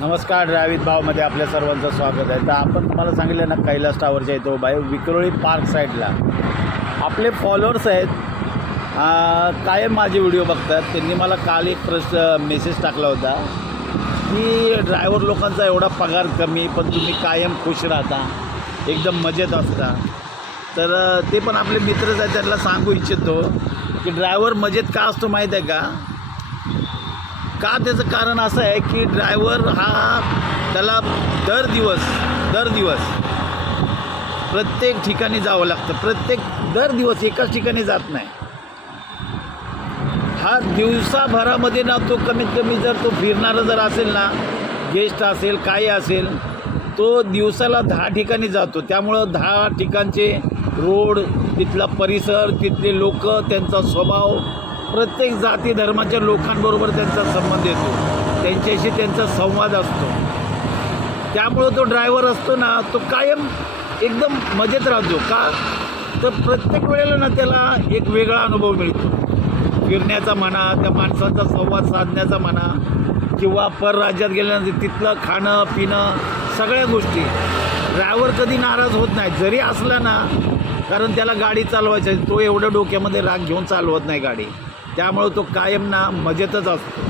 नमस्कार. ड्रायव्हित भावमध्ये आपल्या सर्वांचं स्वागत आहे. तर आपण तुम्हाला सांगितलं ना, कैलास टावरच्या इथं बाय विक्रोळी पार्क साईडला आपले फॉलोअर्स आहेत, कायम माझे व्हिडिओ बघतात. त्यांनी मला काल एक मेसेज टाकला होता की ड्रायव्हर लोकांचा एवढा पगार कमी पण तुम्ही कायम खुश राहता, एकदम मजेत असता. तर ते पण आपले मित्रच आहेत, त्यांना सांगू इच्छितो की ड्रायव्हर मजेत का असतो माहीत आहे का त्याचं कारण असं आहे की ड्रायव्हर हा त्याला दर दिवस प्रत्येक ठिकाणी जावं लागतं. दर दिवस एकाच ठिकाणी जात नाही. हा दिवसाभरामध्ये ना तो कमीत कमी जर तो फिरणारा जर असेल ना, गेस्ट असेल काही असेल, तो दिवसाला 10 ठिकाणी जातो. त्यामुळं 10 ठिकाणचे रोड, तिथला परिसर, तिथले लोक, त्यांचा स्वभाव, प्रत्येक जाती धर्माच्या लोकांबरोबर त्यांचा संबंध येतो, त्यांच्याशी त्यांचा संवाद असतो. त्यामुळं तो ड्रायव्हर असतो ना, तो कायम एकदम मजेत राहतो. का तर प्रत्येक वेळेला ना त्याला एक वेगळा अनुभव मिळतो. फिरण्याचा म्हणा, त्या माणसांचा संवाद साधण्याचा म्हणा, किंवा परराज्यात गेल्यानंतर तिथलं खाणं पिणं सगळ्या गोष्टी. ड्रायव्हर कधी नाराज होत नाही जरी असला ना, कारण त्याला गाडी चालवायची आहे. तो एवढं डोक्यामध्ये राग घेऊन चालवत नाही गाडी. त्यामुळं तो कायम ना मजेतच असतो.